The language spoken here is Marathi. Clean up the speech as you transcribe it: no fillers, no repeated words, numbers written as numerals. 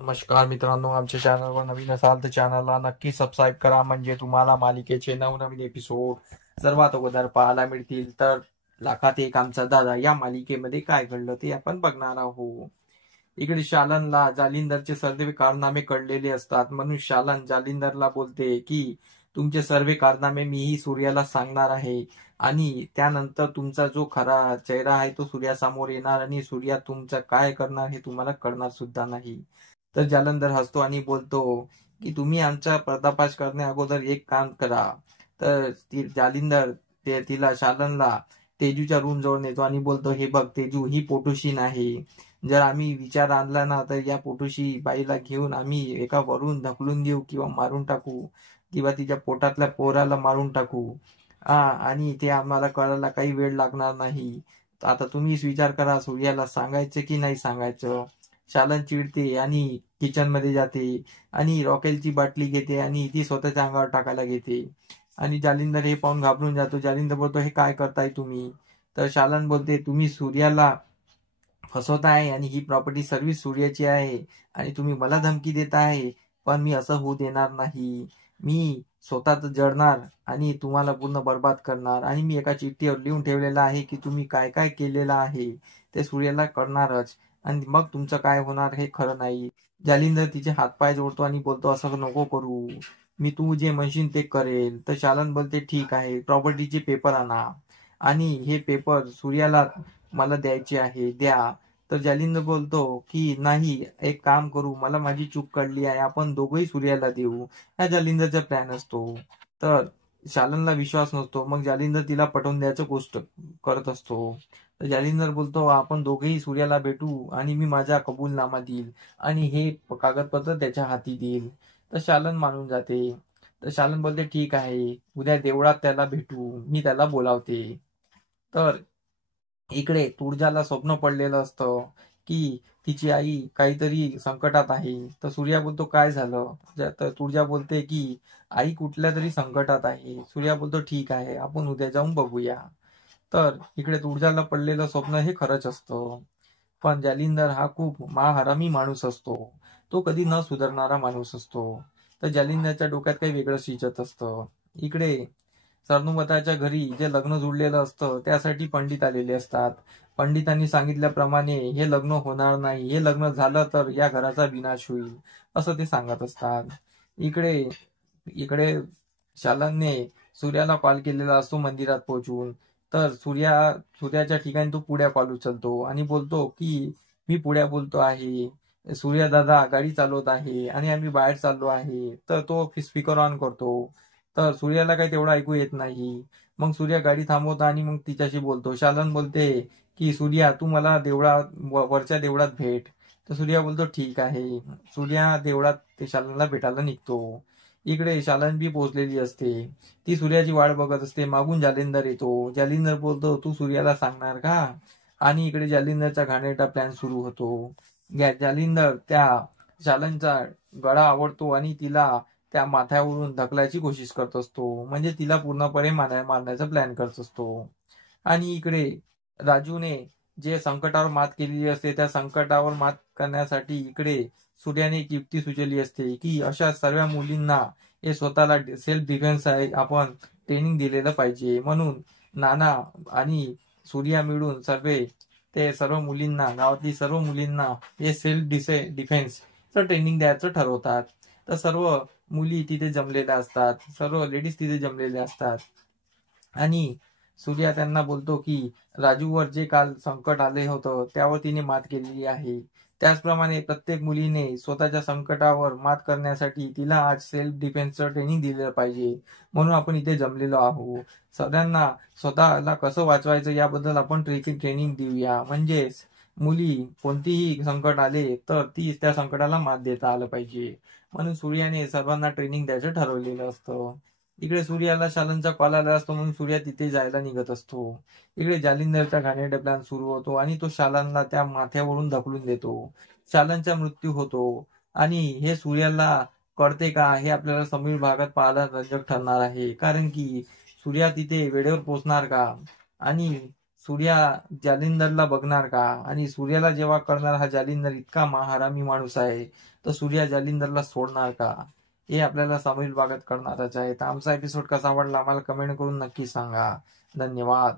नमस्कार मित्रांनो, आमच्या चॅनलवर नवीन असाल तर चॅनलला नक्की सबस्क्राईब करा, म्हणजे तुम्हाला मालिकेचे नवनवीन एपिसोड सर्वात अगोदर पाहायला मिळतील. तर लाखात एक आमचा दादा या मालिकेमध्ये काय घडलं ते आपण बघणार आहोत. इकडे शालनला जालिंदरचे सर्व कारनामे कळलेले असतात, म्हणून शालन जालिंदरला बोलते की तुमचे सर्व कारनामे मीही सूर्याला सांगणार आहे आणि त्यानंतर तुमचा जो खरा चेहरा आहे तो सूर्यासमोर येणार आणि सूर्या तुमचं काय करणार हे तुम्हाला कळणार सुद्धा नाही. तर जालंधर हसतो आणि बोलतो की तुम्ही आमचा पर्दाफाश करण्या अगोदर एक काम करा. तर ती जालिंदर तिला शालनला तेजूच्या रूम जवळ नेतो आणि बोलतो, हे बघ तेजू, ही पोटोशीन आहे. जर आम्ही विचार आणला ना तर या पोटोशी बाईला घेऊन आम्ही एका वरून ढकलून देऊ किंवा मारून टाकू किंवा तिच्या पोटातल्या पोराला मारून टाकू. आणि ते आम्हाला कळायला काही वेळ लागणार नाही. आता तुम्हीच विचार करा, सूर्याला सांगायचं की नाही सांगायचं. शालन चिडते आणि किचन मध्ये जाते आणि रॉकेलची बाटली घेते आणि ती स्वतःच्या अंगावर टाकायला घेते. आणि जालिंदर हे पाहून घाबरून जातो. जालिंदर बोलतो, हे काय करताय तुम्ही? तर शालन बोलते, तुम्ही सूर्याला फसवत आहे आणि ही प्रॉपर्टी सर्व्हिस सूर्याची आहे आणि तुम्ही मला धमकी देत आहे. पण मी असं होऊ देणार नाही. मी स्वतः जळणार आणि तुम्हाला पूर्ण बर्बाद करणार. आणि मी एका चिठ्ठीवर लिहून ठेवलेलं आहे की तुम्ही काय काय केलेलं आहे ते सूर्याला कळणारच आणि मग तुमचं काय होणार हे खरं नाही. जालिंदर तिचे हातपाय जोडतो आणि बोलतो, असं नको करू, मी तू जे म्हणशील ते करेल. तर शालन बोलते, ठीक आहे, प्रॉपर्टीचे पेपर आणा आणि हे पेपर सूर्याला मला द्यायचे आहे, द्या. तर जालिंदर बोलतो की नाही, एक काम करू, मला माझी चूक कळली आहे, आपण दोघंही सूर्याला देऊ. हा जालिंदरचा प्लॅन असतो. तर शालनला विश्वास नसतो, मग जालिंदर तिला पटवून द्यायचं गोष्ट करत असतो. तर जालिंदर बोलतो, आपण दोघेही सूर्याला भेटू आणि मी माझा कबूलनामा देईल आणि हे कागदपत्र त्याच्या हाती देईल. तर शालन मानून जाते. तर शालन बोलते, ठीक आहे, उद्या देवळात त्याला भेटू, मी त्याला बोलावते. तर इकडे तुळजाला स्वप्न पडलेलं असतं की तिची आई काहीतरी संकटात आहे. तर सूर्या बोलतो, काय झालं? तर तुळजा बोलते की आई कुठल्या तरी संकटात आहे. सूर्या बोलतो, ठीक आहे, आपण उद्या जाऊन बघूया. तर इकडे तुळजाला पडलेलं स्वप्न हे खरंच असतं. पण जालिंदर हा खूप महाहरामी माणूस असतो. तो कधी न सुधारणारा माणूस असतो. तर जालिंदरच्या डोक्यात काही वेगळं शिजत असतं. इकडे सरनुमताच्या घरी जे लग्न जुळलेलं असतं त्यासाठी पंडित आलेले असतात. पंडितांनी सांगितल्याप्रमाणे हे लग्न होणार नाही, हे लग्न झालं तर या घराचा विनाश होईल, असं ते सांगत असतात. इकडे इकडे शालनने सूर्याला कॉल केलेला असतो मंदिरात पोहोचून. तर सूर्याच्या ठिकाणी तो पुढ्या कॉल उचलतो आणि बोलतो की मी पुढ्या बोलतो आहे, सूर्या दादा गाडी चालवत आहे आणि आम्ही बाहेर चाललो आहे. तर तो स्पीकर ऑन करतो. तर सूर्याला काही तेवढं ऐकू येत नाही. मग सूर्या गाडी थांबवतो आणि मग तिच्याशी बोलतो. शालन बोलते की सूर्या, तू मला वरच्या देवळात भेट. तर सूर्या बोलतो, ठीक आहे. सूर्या देवळात ते शालनला भेटायला निघतो. इकडे शालन बी पोहोचलेली असते. ती सूर्याची वाट बघत असते. मागून जालिंदर येतो. जालिंदर बोलतो, तू सूर्याला सांगणार का? आणि इकडे जालिंदरचा घाणेरडा प्लॅन सुरू होतो. जालिंदर त्या शालनचा गळा आवडतो आणि तिला त्या माथ्यावरून ढकलायची कोशिश करत असतो, म्हणजे तिला पूर्णपणे मारण्याचा प्लॅन करत असतो. आणि इकडे राजूने जे संकटावर मात केलेली असते त्या संकटावर मात करण्यासाठी इकडे सूर्याने एक युक्ती सुचवली असते की अशा सर्व मुलींना हे स्वतःला सेल्फ डिफेन्स आहे आपण ट्रेनिंग दिलेलं पाहिजे. म्हणून नाना आणि सूर्या मिळून ते सर्व मुलींना, गावातली सर्व मुलींना हे सेल्फ डिफेन्सचं ट्रेनिंग द्यायचं ठरवतात. तर सर्व मुली तिथे जमलेल्या असतात, सर्व लेडीज तिथे जमलेल्या असतात आणि सूर्या त्यांना बोलतो की राजूवर जे काल संकट आले होतं त्यावर तिने मात केलेली आहे. त्याचप्रमाणे प्रत्येक मुलीने स्वतःच्या संकटावर मात करण्यासाठी तिला आज सेल्फ डिफेन्सचं ट्रेनिंग दिलं पाहिजे. म्हणून आपण इथे जमलेलो आहोत. सगळ्यांना स्वतःला कसं वाचवायचं याबद्दल आपण ट्रेनिंग देऊया, म्हणजेच मुली कोणतीही संकट आले तर ती त्या संकटाला मात देता आलं पाहिजे. म्हणून सूर्याने सर्वांना ट्रेनिंग द्यायचं ठरवलेलं असतं. इकडे सूर्याला शालनचा कॉल आला असतो, म्हणून सूर्या तिथे जायला निघत असतो. इकडे जालिंदरचा घाणेरडा प्लॅन सुरू होतो आणि तो शालनला त्या माथ्यावरून ढकलून देतो. शालनचा मृत्यू होतो आणि हे सूर्याला कळते का हे आपल्याला समोर भागात पाहायला रंजक ठरणार आहे. कारण की सूर्या तिथे वेळेवर पोहोचणार का आणि सूर्या जालिंदरला बघणार का? आणि सूर्याला जेव्हा कळणार हा जालिंदर इतका महाहरामी माणूस आहे तर सूर्या जालिंदरला सोडणार का, हे आपल्याला सामोरील भागात कळणारच आहे. तर आमचा एपिसोड कसा आवडला आम्हाला कमेंट करून नक्की सांगा. धन्यवाद.